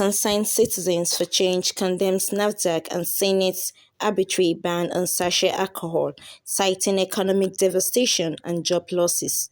Concerned Citizens for Change condemns NAFDAC and Senate's arbitrary ban on sachet alcohol, citing economic devastation and job losses.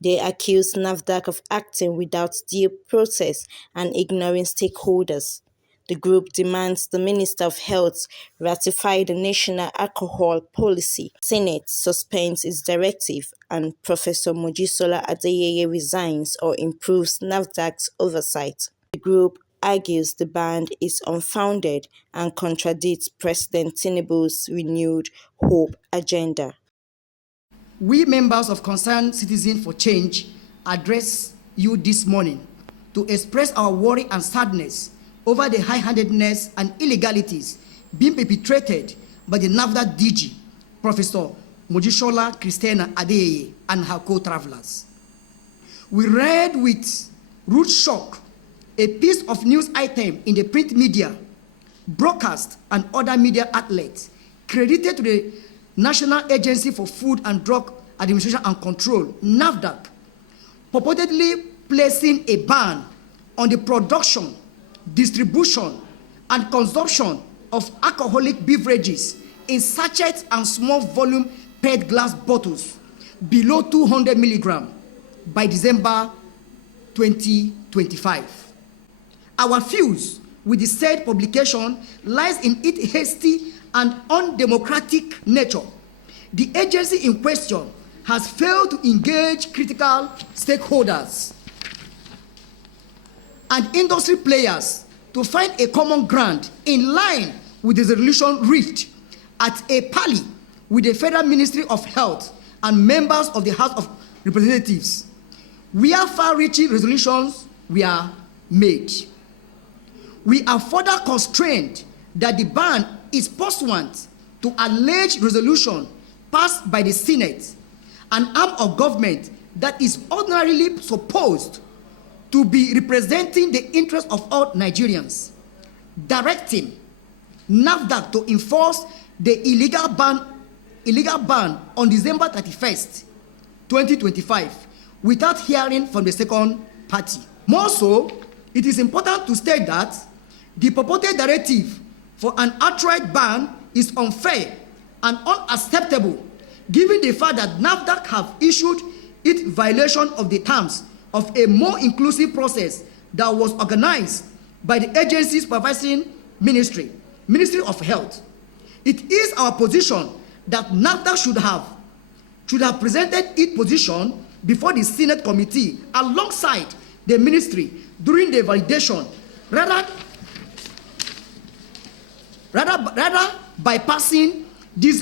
They accuse NAFDAC of acting without due process and ignoring stakeholders. The group demands the Minister of Health ratify the National Alcohol Policy, Senate suspends its directive, and Professor Mojisola Adeyeye resigns or improves NAFDAC's oversight. The group argues the ban is unfounded and contradicts President Tinubu's renewed hope agenda. We members of Concerned Citizens for Change address you this morning to express our worry and sadness over the high-handedness and illegalities being perpetrated by the NAFDAC DG, Professor Mojisola Adeyeye, and her co-travelers. We read with rude shock a piece of news item in the print media, broadcast, and other media outlets credited to the National Agency for Food and Drug Administration and Control, NAFDAC, purportedly placing a ban on the production, distribution, and consumption of alcoholic beverages in sachets and small volume PET glass bottles below 200 milligrams by December 2025. Our fuse with the said publication lies in its hasty and undemocratic nature. The agency in question has failed to engage critical stakeholders and industry players to find a common ground in line with the resolution reached at a parley with the Federal Ministry of Health and members of the House of Representatives, where far-reaching resolutions were made. We are further constrained that the ban is pursuant to alleged resolution passed by the Senate, an arm of government that is ordinarily supposed to be representing the interests of all Nigerians, directing NAFDAC to enforce the illegal ban on December 31st, 2025, without hearing from the second party. More so, it is important to state that the purported directive for an outright ban is unfair and unacceptable, given the fact that NAFDAC have issued its violation of the terms of a more inclusive process that was organized by the agency's supervising Ministry of Health. It is our position that NAFDAC should have presented its position before the Senate committee alongside the ministry during the validation, rather bypassing these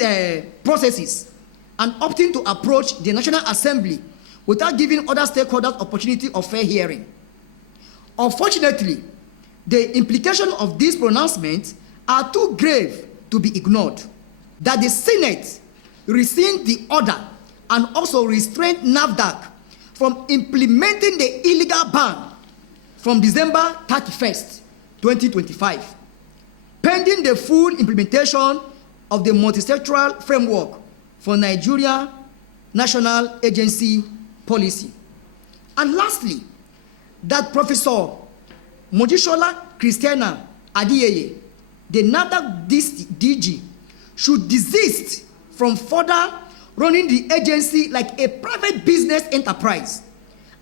processes and opting to approach the National Assembly without giving other stakeholders opportunity of fair hearing. Unfortunately, the implications of these pronouncements are too grave to be ignored. That the Senate rescind the order and also restrain NAFDAC from implementing the illegal ban from December 31st, 2025, pending the full implementation of the multi-sectoral framework for Nigeria National Agency Policy. And lastly, that Professor Mojisola Adeyeye, the NAFDAC DG, should desist from further running the agency like a private business enterprise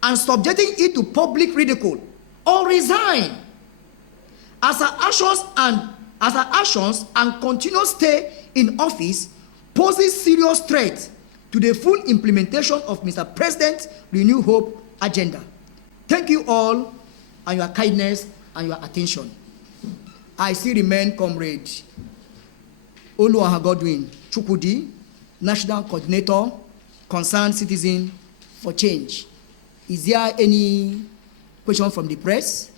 and subjecting it to public ridicule, or resign, as her actions and continuous stay in office poses serious threat to the full implementation of Mr. President's Renew Hope agenda. Thank you all and your kindness and your attention. I still remain Comrade Godwin Chukwudi, National Coordinator, Concerned Citizen for Change. Is there any question from the press?